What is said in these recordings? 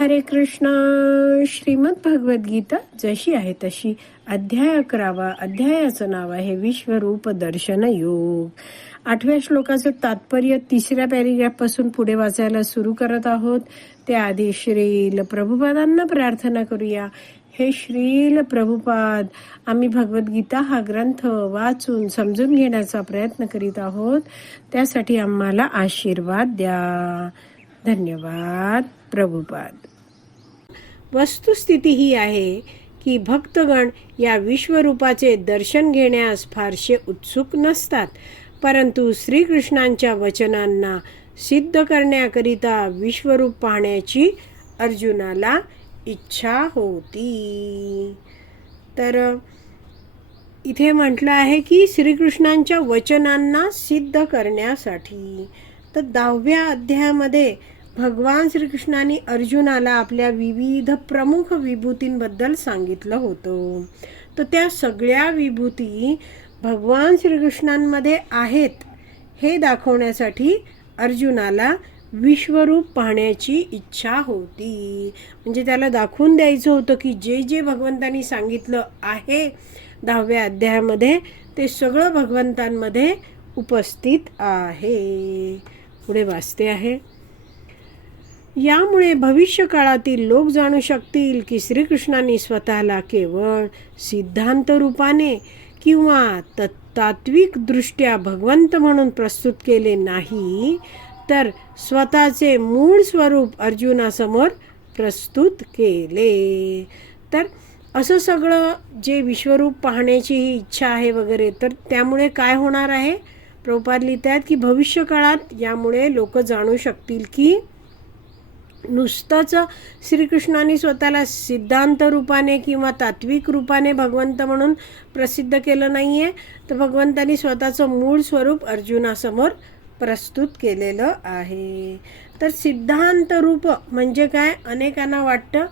हरे कृष्णा. श्रीमद भगवत गीता जशी आहे तशी. अध्याय अकरावा अध्यायाचं नाव आहे विश्वरूप दर्शन योग. आठव्या श्लोकाचं तात्पर्य तिसऱ्या पॅरेग्राफपासून पुढे वाचायला सुरू करत आहोत. त्याआधी श्रील प्रभुपादांना प्रार्थना करूया. हे श्रील प्रभुपाद आम्ही भगवद्गीता हा ग्रंथ वाचून समजून घेण्याचा प्रयत्न करीत आहोत. त्यासाठी आम्हाला आशीर्वाद द्या. धन्यवाद प्रभुपाद. वस्तुस्थिती ही आहे की भक्तगण या विश्वरूपाचे दर्शन घेण्यास फारसे उत्सुक नसतात परंतु श्रीकृष्णांच्या वचनांना सिद्ध करण्याकरिता विश्वरूप पाहण्याची अर्जुनाला इच्छा होती. तर इथे म्हटलं आहे की श्रीकृष्णांच्या वचनांना सिद्ध करण्यासाठी तर दहाव्या अध्यायामध्ये भगवान श्रीकृष्णाने अर्जुनाला आपल्या विविध प्रमुख विभूतींबद्दल सांगितलं होतं. तर त्या सगळ्या विभूती भगवान श्रीकृष्णांमध्ये आहेत हे दाखवण्यासाठी अर्जुनाला विश्वरूप पाहण्याची इच्छा होती. म्हणजे त्याला दाखवून द्यायचं होतं की जे जे भगवंतांनी सांगितलं आहे दहाव्या अध्यायामध्ये ते सगळं भगवंतांमध्ये उपस्थित आहे. पुढे वाचते आहे. यामुळे भविष्यकाळातील लोक जाणू शकतील की श्रीकृष्णांनी स्वतःला केवळ सिद्धांत रूपाने किंवा तात्विक दृष्ट्या भगवंत म्हणून प्रस्तुत केले नाही तर स्वतःचे मूळ स्वरूप अर्जुनासमोर प्रस्तुत केले. तर असं सगळं जे विश्वरूप पाहण्याची ही इच्छा आहे वगैरे तर त्यामुळे काय होणार आहे? प्रभुपाद आहेत की भविष्य काळात यामुळे लोक जाणू शकतील की नुसतंच श्रीकृष्णाने स्वतःला सिद्धांत रूपाने किंवा तात्विक रूपाने भगवंत म्हणून प्रसिद्ध केलं नाही आहे तर भगवंतानी स्वतःचं मूळ स्वरूप अर्जुनासमोर प्रस्तुत केलेलं आहे. तर सिद्धांत रूप म्हणजे काय? अनेकांना वाटतं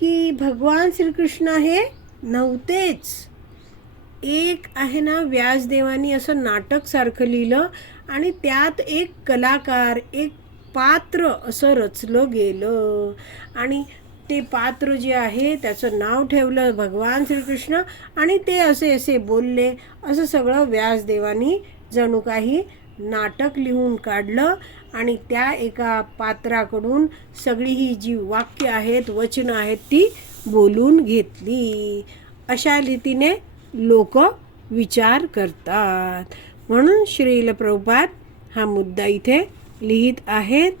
की भगवान श्रीकृष्ण हे नव्हतेच. एक आहे ना व्यासदेवानी असं नाटकसारखं लिहिलं आणि त्यात एक कलाकार एक पात्र असं रचलं गेलं. आणि ते पात्र जे आहे त्याचं नाव ठेवलं भगवान श्रीकृष्ण आणि ते असे असे बोलले. असं सगळं व्यासदेवानी जणू काही नाटक लिहून काढलं आणि त्या एका पात्राकडून सगळी ही जी वाक्य आहेत वचनं आहेत ती बोलून घेतली. अशा रीतीने लोक विचार करतात. म्हणून श्रील प्रभुपाद हा मुद्दा इथे लिहित आहेत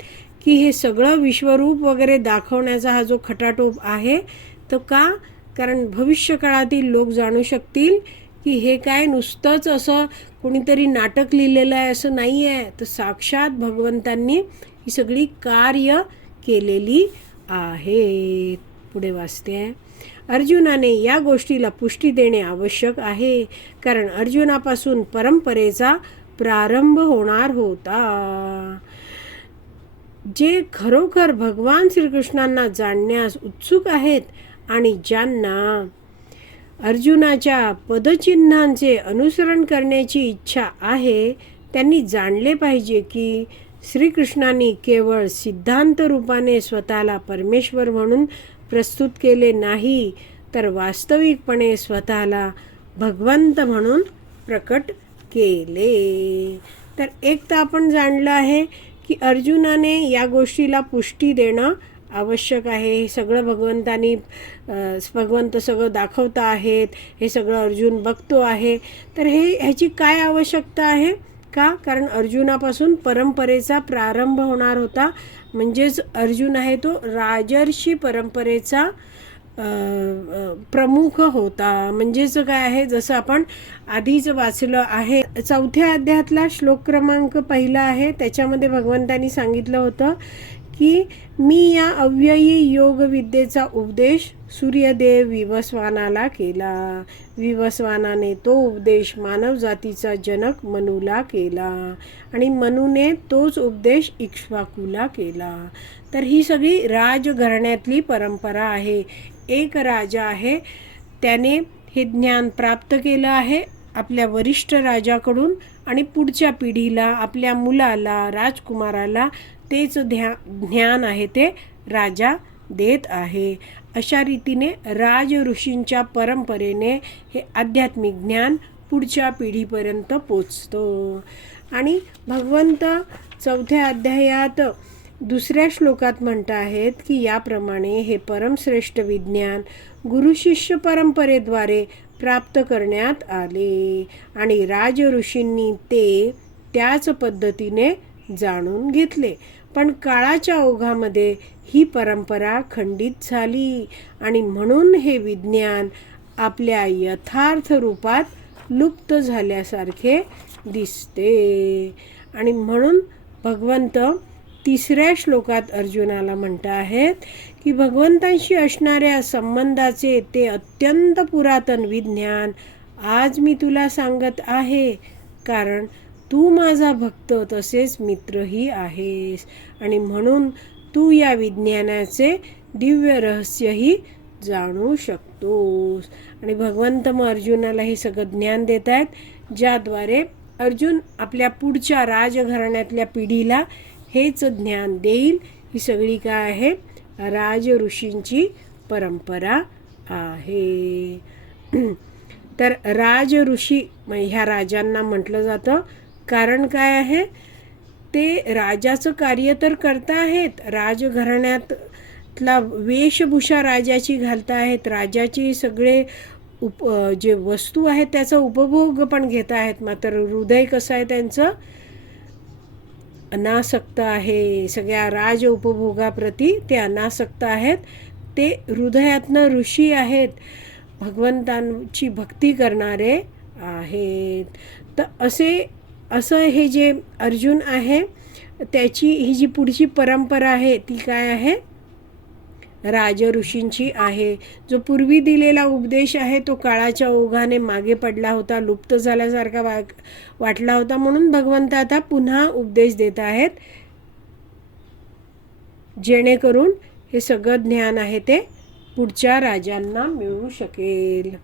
की हे सगळं विश्वरूप वगैरे दाखवण्याचा हा जो खटाटोप आहे तो का? कारण भविष्य काळातील लोक जाणू शकतील की हे काय नुसतंच असं कोणीतरी नाटक लिहिलेलं आहे असं नाही आहे तर साक्षात भगवंतांनी ही सगळी कार्य केलेली आहेत. पुढे वाचते आहे. अर्जुनाने या गोष्टीला पुष्टी देणे आवश्यक आहे कारण अर्जुनापासून परंपरेचा प्रारंभ होणार होता. जे खरोखर भगवान श्रीकृष्णांना जाणण्यास उत्सुक आहेत आणि ज्यांना अर्जुनाच्या पदचिन्हांचे अनुसरण करण्याची इच्छा आहे त्यांनी जाणले पाहिजे की श्रीकृष्णांनी केवळ सिद्धांत रूपाने स्वतःला परमेश्वर म्हणून प्रस्तुत केले नाही तर वास्तविकपणे स्वतःला भगवंत म्हणून प्रकट केले. तर एक तर आपण जाणलं आहे की अर्जुनाने या गोष्टीला पुष्टी देणं आवश्यक आहे. हे सगळं भगवंतानी भगवंत सगळं दाखवता आहेत हे सगळं अर्जुन बघतो आहे. तर हे ह्याची काय आवश्यकता आहे? का? कारण अर्जुनापासून परंपरेचा प्रारंभ होणार होता. म्हणजेच अर्जुन आहे तो राजर्षी परंपरेचा प्रमुख होता. म्हणजेच काय आहे? जसं आपण आधीच वाचलं आहे. चौथ्या अध्यायातला श्लोक क्रमांक पहिला आहे. त्याच्यामध्ये भगवंतांनी सांगितलं होतं की मी या अव्ययी योगविद्येचा उपदेश सूर्यदेव विवस्वानाला केला. विवस्वानाने तो उपदेश मानवजातीचा जनक मनूला केला आणि मनूने तोच उपदेश इक्ष्वाकूला केला. तर ही सगळी राजघराण्यातली परंपरा आहे. एक राजा आहे त्याने हे ज्ञान प्राप्त केलं आहे आपल्या वरिष्ठ राजाकडून. आणि पुढच्या पिढीला आपल्या मुलाला राजकुमाराला तेच ध्या ज्ञान आहे ते राजा देत आहे. अशा रीतीने राज ऋषींच्या परंपरेने हे आध्यात्मिक ज्ञान पुढच्या पिढीपर्यंत पोचतं. आणि भगवंत चौथ्या अध्यायात दुसऱ्या श्लोकात म्हणत आहेत की याप्रमाणे हे परमश्रेष्ठ विज्ञान गुरुशिष्य परंपरेद्वारे प्राप्त करण्यात आले. आणि राज ऋषींनी ते त्याच पद्धतीने जाणून घेतले. पण काळाच्या ओघामध्ये ही परंपरा खंडित झाली आणि म्हणून हे विज्ञान आपल्या यथार्थ रूपात लुप्त झाल्यासारखे दिसते. आणि म्हणून भगवंत तिसऱ्या श्लोकात अर्जुनाला म्हणत आहेत की भगवंतांशी असणाऱ्या संबंधाचे ते अत्यंत पुरातन विज्ञान आज मी तुला सांगत आहे. कारण तू माझा भक्त तसेच मित्रही आहेस. आणि म्हणून तू या विज्ञानाचे दिव्य रहस्यही जाणू शकतोस. आणि भगवंत मग अर्जुनाला हे सगळं ज्ञान देत आहेत ज्याद्वारे अर्जुन आपल्या पुढच्या राजघराण्यातल्या पिढीला हेच ज्ञान देईल. ही सगळी काय आहे? राज ऋषींची परंपरा आहे. तर राज ऋषी ह्या राजांना म्हटलं जातं. कारण काय आहे? ते राजाचं कार्य तर करता आहेत. राजघराण्यातला वेशभूषा राजाची घालता आहेत. राजाची सगळे उप जे वस्तू आहेत त्याचा उपभोग पण घेत आहेत. मात्र हृदय कसं आहे त्यांचं? अनासक्त आहे. सगळ्या राज उपभोगाप्रती ते अनासक्त आहेत. ते हृदयातनं ऋषी आहेत. भगवंतांची भक्ती करणारे आहेत. तर असे असं हे जे अर्जुन आहे त्याची ही जी पुढची परंपरा आहे ती काय आहे? राज ऋषींची आहे. जो पूर्वी दिलेला उपदेश आहे तो काळाच्या ओघाने मागे पडला होता लुप्त झाल्यासारखा वा वाटला होता. म्हणून भगवंत आता पुन्हा उपदेश देत आहेत. जेणेकरून हे सगळं ज्ञान आहे ते पुढच्या राजांना मिळू शकेल.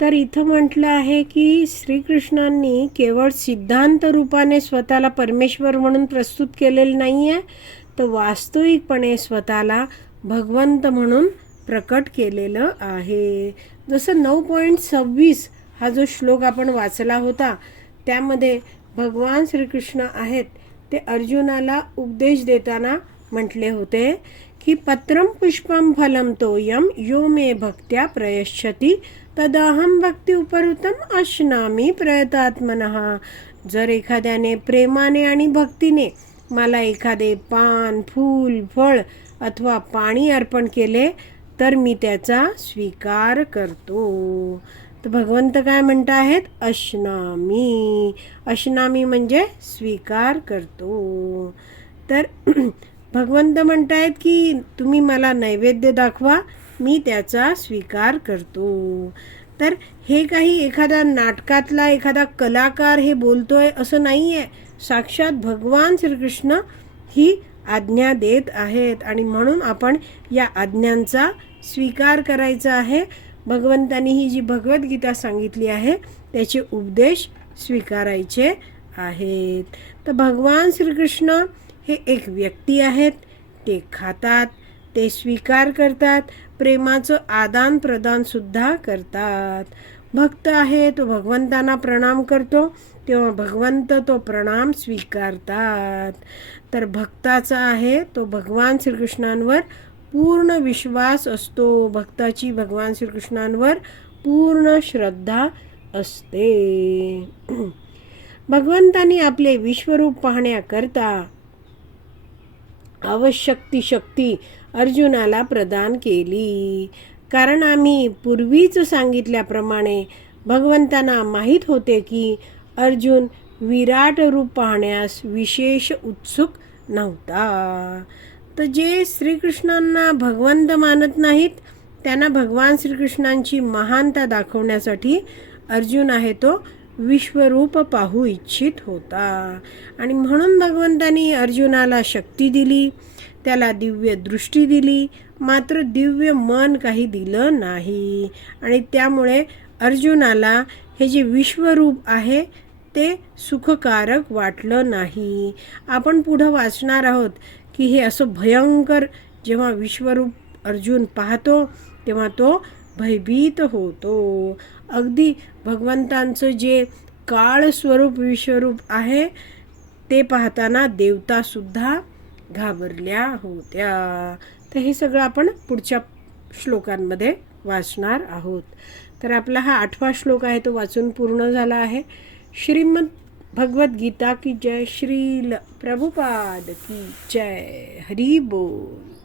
तर इथं म्हटलं आहे की श्रीकृष्णांनी केवळ सिद्धांत रूपाने स्वतःला परमेश्वर म्हणून प्रस्तुत केलेलं नाही आहे तर वास्तविकपणे स्वतःला भगवंत म्हणून प्रकट केलेलं आहे. जसं नऊ पॉईंट सव्वीस हा जो श्लोक आपण वाचला होता त्यामध्ये भगवान श्रीकृष्ण आहेत ते अर्जुनाला उपदेश देताना म्हटले होते की पत्रम पुष्पम फलम तोयम यो मे भक्त्या प्रयच्छती तदहम भक्ती उपरुतम अश्नामी प्रयतात्मनः। जर एखाद्याने प्रेमाने आणि भक्तीने मला एखादे पान फूल फळ अथवा पाणी अर्पण केले तर मी त्याचा स्वीकार करतो. तर भगवंत काय म्हणत आहेत? अशनामी. अश्नामी म्हणजे स्वीकार करतो. तर भगवंत म्हणतायत की तुम्ही मला नैवेद्य दाखवा मी त्याचा स्वीकार करतो. तर हे काही एखादा नाटकातला एखादा कलाकार हे बोलतोय असं नाही आहे साक्षात भगवान श्रीकृष्ण ही आज्ञा देत आहेत. आणि म्हणून आपण या आज्ञांचा स्वीकार करायचा आहे. भगवंतांनी ही जी भगवद्गीता सांगितली आहे त्याचे उपदेश स्वीकारायचे आहेत. तर भगवान श्रीकृष्ण हे एक व्यक्ती आहेत. ते खातात ते स्वीकार करतात प्रेमाचं आदान प्रदानसुद्धा करतात. भक्त आहे तो भगवंतांना प्रणाम करतो. तेव्हा भगवंत तो प्रणाम स्वीकारतात. तर भक्ताचा आहे तो भगवान श्रीकृष्णांवर पूर्ण विश्वास असतो. भक्ताची भगवान श्रीकृष्णांवर पूर्ण श्रद्धा असते. भगवंतानी आपले विश्वरूप पाहण्याकरता आवश्यक ती शक्ती अर्जुनाला प्रदान केली. कारण आम्ही पूर्वीच सांगितल्याप्रमाणे भगवंतांना माहीत होते की अर्जुन विराट रूप पाहण्यास विशेष उत्सुक नव्हता. तर जे श्रीकृष्णांना भगवंत मानत नाहीत त्यांना भगवान श्रीकृष्णांची महानता दाखवण्यासाठी अर्जुन आहे तो विश्वरूप पाहू इच्छित होता. आणि म्हणून भगवंतानी अर्जुनाला शक्ती दिली त्याला दिव्य दृष्टी दिली मात्र दिव्य मन काही दिलं नाही. आणि त्यामुळे अर्जुनाला हे जे विश्वरूप आहे ते सुखकारक वाटलं नाही. आपण पुढं वाचणार आहोत की हे असं भयंकर जेव्हा विश्वरूप अर्जुन पाहतो तेव्हा तो भयभीत होतो. अगदी भगवंतांचं जे काळ स्वरूप विश्वरूप आहे ते पाहताना देवतासुद्धा घाबरल्या होत्या. तर हे सगळं आपण पुढच्या श्लोकांमध्ये वाचणार आहोत. तर आपला हा आठवा श्लोक आहे तो वाचून पूर्ण झाला आहे. श्रीमद भगवद्गीता की जय श्रील प्रभुपाद की जय हरी बोल.